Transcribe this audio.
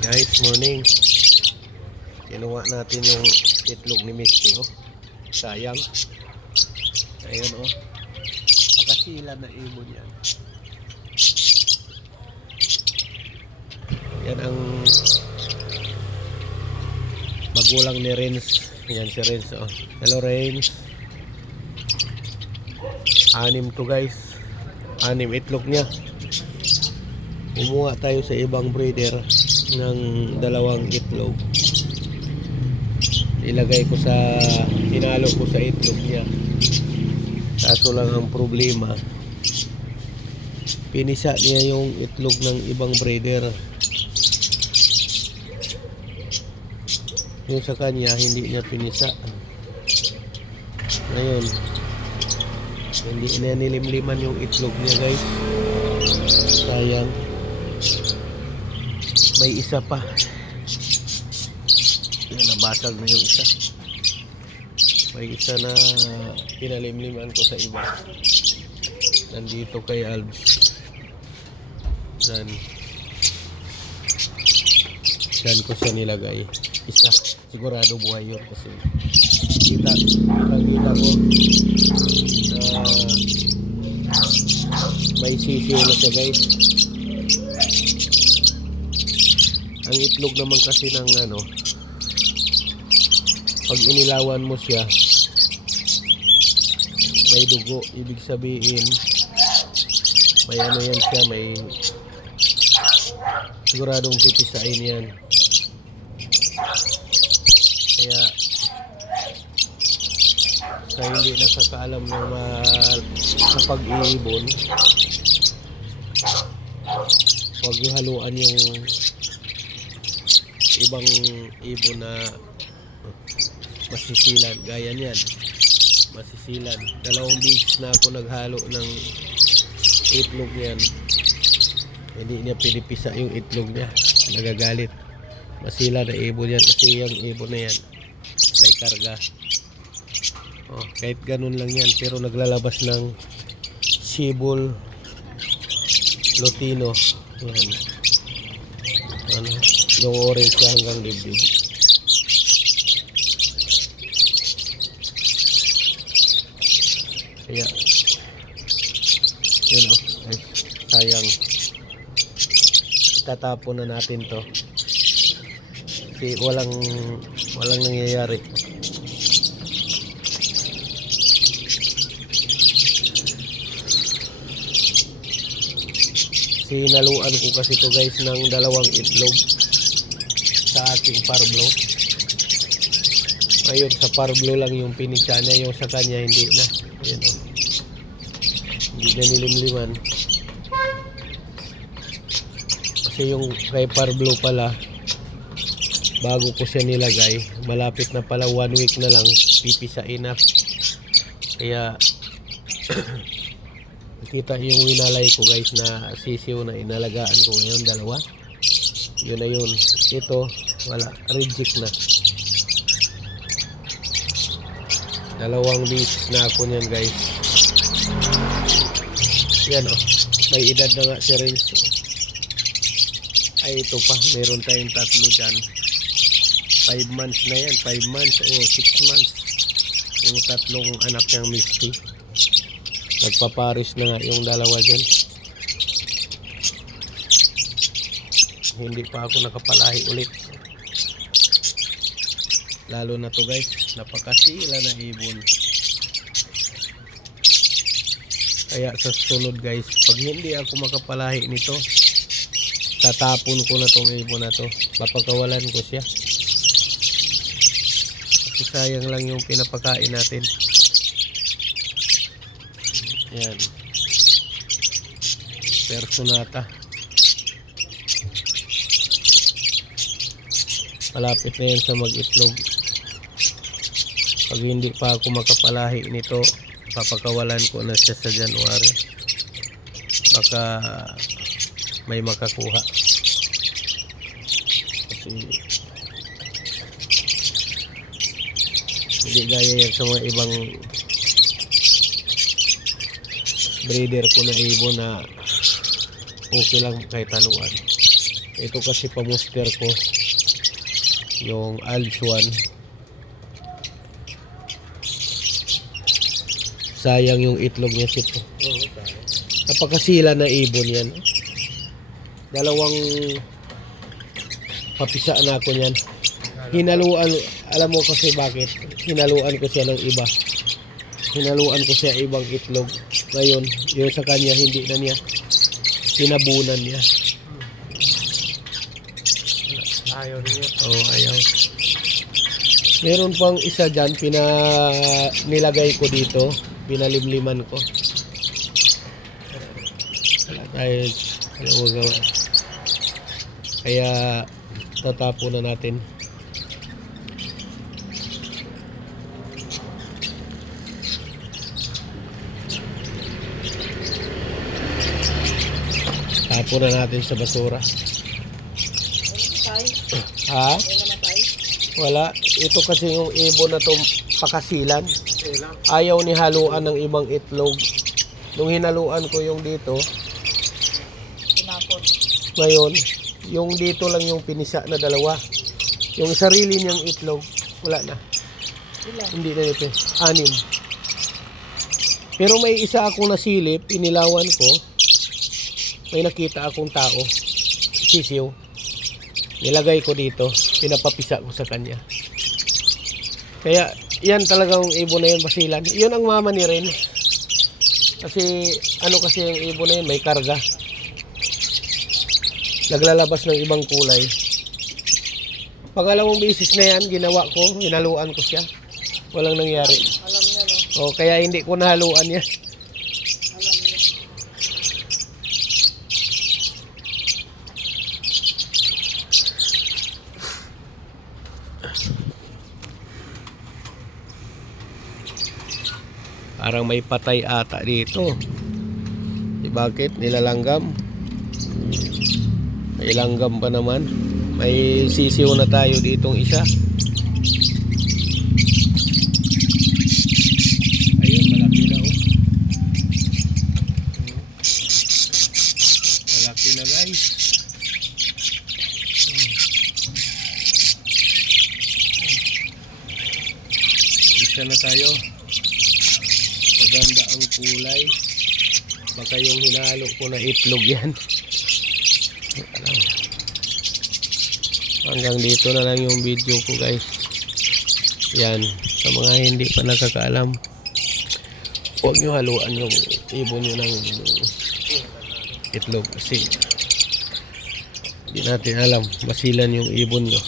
Guys, morning. Kinuha natin yung itlog ni Misty, oh. Sayang. Ayun, oh. Pakasila na ibon yan. Yan ang magulang ni Renz. Yan si Renz, oh. Hello, Renz. 6 to, guys. 6 itlog niya. Kumuha tayo sa ibang breeder ng 2 itlog. Ilagay ko sa hinalo ko sa itlog niya. Kaso lang ang problema, pinisa niya yung itlog ng ibang breeder. Yung sa kanya hindi niya pinisa. Ngayon hindi niya nilimliman yung itlog niya, guys. Sayang. May isa pa. Nabasag na yung isa. May isa na pinalimliman ko sa iba. Nandito kay Albs. Dan ko siya nilagay. Isa. Sigurado buhay yun kasi kita ko na may sisiyo na siya, guys. Ang itlog naman kasi ng pag inilawan mo siya, may dugo. Ibig sabihin, may yan siya, may siguradong pipisain yan. Kaya sa hindi nakakaalam ng sa pag-iibon, huwag haluan yung ibang ibon na masisilan. Gaya niyan, masisilan. 2 beses na ako naghalo ng itlog niyan. Hindi niya pinipisa yung itlog niya. Nagagalit. Masila na ibon yan kasi yung ibon na yan may karga. Kahit ganun lang yan, pero naglalabas ng sibol lutino. Yan. Yung orange siya hanggang dibdib. Kaya yun, sayang. Itatapon na natin to kasi walang nangyayari. Sinaluan ko kasi to, guys, ng 2 itlog sa aking parblo. Ngayon sa parblo lang yung pinisa niya, yung sa kanya hindi na. Ayan, hindi na nilimliman kasi yung kay parblo pala, bago ko siya nilagay, malapit na pala 1 week na lang pipisain na. Kaya kita yung winalay ko, guys, na sisiw na inalagaan ko ngayon, 2. Yun na yun. Ito wala, reject na. 2 beses na ako niyan, guys. Yan, may edad na nga si Renz. Ay, ito pa, meron tayong 3 dyan. 5 months na yan, 5 months o 6 months yung 3 anak niyang Misty. Nagpaparis na nga yung 2 dyan. Hindi pa ako nakapalahi ulit. Lalo na to, guys, napakasila na ibon. Kaya sa sunod, guys, pag hindi ako makapalahi nito, tatapon ko na tong ibon na to. Papakawalan ko siya. Kasi sayang lang yung pinapakain natin. Yan. Personata. Malapit na yan sa mag-itlog. Pag hindi pa ako makapalahi nito, papakawalan ko na siya sa January. Baka may makakuha. Kasi hindi gaya yan sa mga ibang breeder ko na ibon na okay lang kahit haluan. Ito kasi pamuster ko. Yung Alswan. Sayang yung itlog niya sip. Napakasila na ibon yan. Dalawang papisa na ako niyan. Hinaluan, alam mo kasi bakit? Hinaluan ko siya ng iba. Hinaluan ko siya ibang itlog. Ngayon, yung sa kanya hindi na niya. Tinabunan niya. Ayaw niya. Oh, ayaw. Meron pang isa dyan, nilagay ko dito. Pinalimliman ko. Wala tayo, wala magawa. Kaya, tatapo na natin. Tapo na natin sa basura. Ha? Wala. Ito kasi yung ibon na to pakasilan. Ayaw ni haluan ng ibang itlog. Nung hinaluan ko yung dito, ngayon, yung dito lang yung pinisa na dalawa. Yung sarili niyang itlog, wala na. Hindi na dito. 6. Pero may isa akong nasilip, inilawan ko. May nakita akong tao. Sisiw. Nilagay ko dito. Pinapapisa ko sa kanya. Kaya, yan talagang ibon na yun, basilan. Yun ang mama ni Ren. Kasi, ano kasi yung ibon na yun, may karga. Naglalabas ng ibang kulay. Pangalawang beses na yan, ginawa ko, hinaluan ko siya. Walang nangyari. Alam niya, no? O, kaya hindi ko nahaluan yan. Alam niya. Parang may patay ata dito. Bakit? Nilalanggam. May langgam pa naman. May sisiw na tayo ditong isa. Ayun, malaki na oh. Malaki na guys. Isa na tayo. Maganda ang kulay. Baka yung hinalo ko na itlog yan. Hanggang dito na lang yung video ko guys. Yan. Sa mga hindi pa nakakaalam, huwag nyo haluan yung ibon nyo ng itlog. Kasi hindi natin alam. Basilan yung ibon nyo.